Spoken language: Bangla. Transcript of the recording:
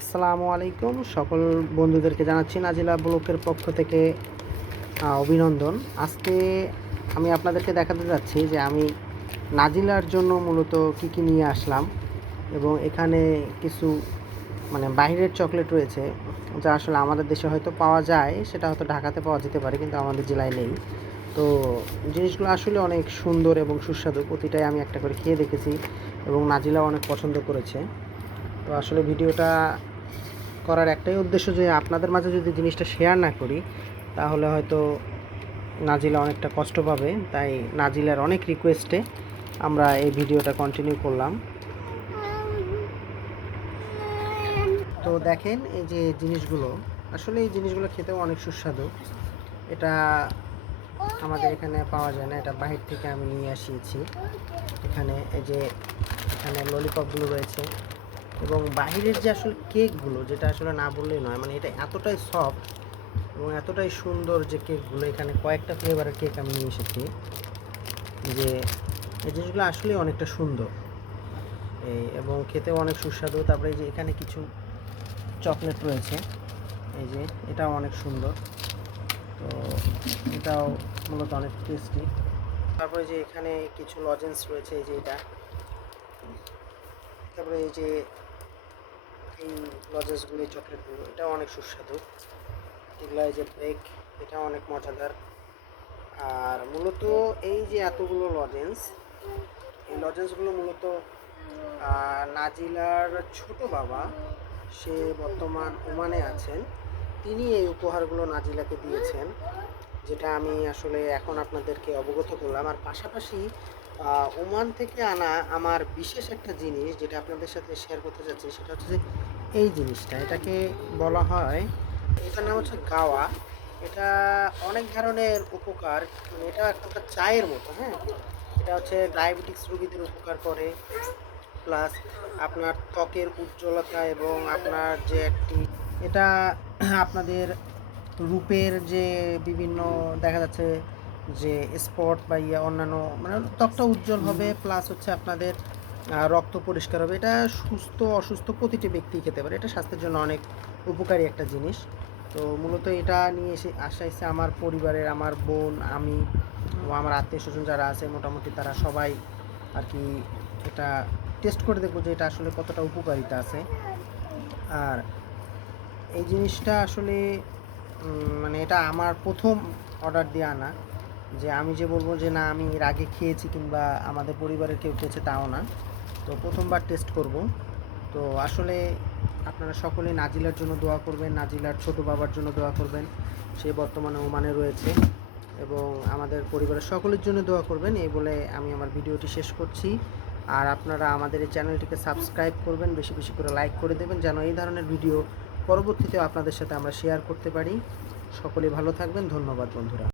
আসসালামু আলাইকুম। সকল বন্ধুদেরকে জানাচ্ছি নাজিলা ব্লকের পক্ষ থেকে অভিনন্দন। আজকে আমি আপনাদেরকে দেখাতে যাচ্ছি যে আমি নাজিলার জন্য মূলত কী কী নিয়ে আসলাম, এবং এখানে কিছু বাইরের চকলেট রয়েছে যা আসলে আমাদের দেশে হয়তো পাওয়া যায়, সেটা হয়তো ঢাকাতে পাওয়া যেতে পারে কিন্তু আমাদের জেলায় নেই। তো জিনিসগুলো আসলে অনেক সুন্দর এবং সুস্বাদু। প্রতিটাই আমি একটা করে খেয়ে দেখেছি এবং নাজিলাও অনেক পছন্দ করেছে। তো আসলে ভিডিওটা করার একটাই উদ্দেশ্য যে আপনাদের মাঝে যদি জিনিসটা শেয়ার না করি তাহলে হয়তো নাজিলা অনেকটা কষ্ট পাবে, তাই নাজিলার অনেক রিকোয়েস্টে আমরা এই ভিডিওটা কন্টিনিউ করলাম। তো দেখেন এই যে জিনিসগুলো, আসলে এই জিনিসগুলো খেতেও অনেক সুস্বাদু। এটা আমাদের এখানে পাওয়া যায় না, এটা বাহির থেকে আমি নিয়ে আসিয়েছি। এখানে এই যে এখানে ললিপপগুলো রয়েছে, এবং বাহিরের যে আসলে কেকগুলো, যেটা আসলে না বললেই নয়, এটা এতটাই সফট এবং এতটাই সুন্দর যে কেকগুলো, এখানে কয়েকটা ফ্লেভারের কেক আমি নিয়ে এসেছি। যে এই জিনিসগুলো আসলে অনেকটা সুন্দর এবং খেতেও অনেক সুস্বাদু। তারপরে এই যে এখানে কিছু চকলেট রয়েছে, এই যে এটাও অনেক সুন্দর, তো এটাও মূলত অনেক টেস্টি। তারপরে যে এখানে কিছু লজেন্স রয়েছে, এই যে এটা, তারপরে এই যে এই লজেন্সগুলো, এই চকলেটগুলো, এটাও অনেক সুস্বাদু। এগুলো এই যে ব্রেক, এটাও অনেক মজাদার। আর মূলত এই যে এতগুলো লজেন্স, এই লজেন্সগুলো মূলত নাজিলার ছোট বাবা, সে বর্তমান ওমানে আছেন, তিনি এই উপহারগুলো নাজিলাকে দিয়েছেন, যেটা আমি আসলে এখন আপনাদেরকে অবগত করলাম। আর পাশাপাশি ওমান থেকে আনা আমার বিশেষ একটা জিনিস যেটা আপনাদের সাথে শেয়ার করতে চাচ্ছি, সেটা হচ্ছে যে এই জিনিসটা, এটাকে বলা হয়, এটার নাম হচ্ছে গাওয়া। এটা অনেক ধরনের উপকার, এটা একটা চায়ের মতো। হ্যাঁ, এটা হচ্ছে ডায়াবেটিক্স রোগীদের উপকার করে, প্লাস আপনার ত্বকের উজ্জ্বলতা এবং আপনার যে একটি, এটা আপনাদের রূপের যে বিভিন্ন দেখা যাচ্ছে যে স্পট বা অন্যান্য ত্বকটা উজ্জ্বল হবে, প্লাস হচ্ছে আপনাদের রক্ত পরিষ্কার হবে। এটা সুস্থ অসুস্থ প্রতিটি ব্যক্তি খেতে পারে, এটা স্বাস্থ্যের জন্য অনেক উপকারী একটা জিনিস। তো মূলত এটা নিয়ে এসে আমার পরিবারের, আমার বোন, আমি ও আমার আত্মীয় স্বজন যারা আছে মোটামুটি তারা সবাই আর কি এটা টেস্ট করে দেখবো যে এটা আসলে কতটা উপকারিতা আছে। আর এই জিনিসটা আসলে এটা আমার প্রথম অর্ডার দিয়ে আনা, যে আমি যে বলবো যে না আমি এর আগে খেয়েছি কিংবা আমাদের পরিবারের কেউ খেয়েছে তাও না, তো প্রথমবার টেস্ট করব। তো আসলে আপনারা সকলেই নাজিলার জন্য দোয়া করবেন, নাজিলার ছোট বাবার জন্য দোয়া করবেন, সে বর্তমানে ওমানে রয়েছে, এবং আমাদের পরিবারের সকলের জন্য দোয়া করবেন। এই বলে আমি আমার ভিডিওটি শেষ করছি। আর আপনারা আমাদের এই চ্যানেলটিকে সাবস্ক্রাইব করবেন, বেশি বেশি করে লাইক করে দেবেন, যেন এই ধরনের ভিডিও পরবর্তীতে আপনাদের সাথে আমরা শেয়ার করতে পারি। সকলেই ভালো থাকবেন। ধন্যবাদ বন্ধুরা।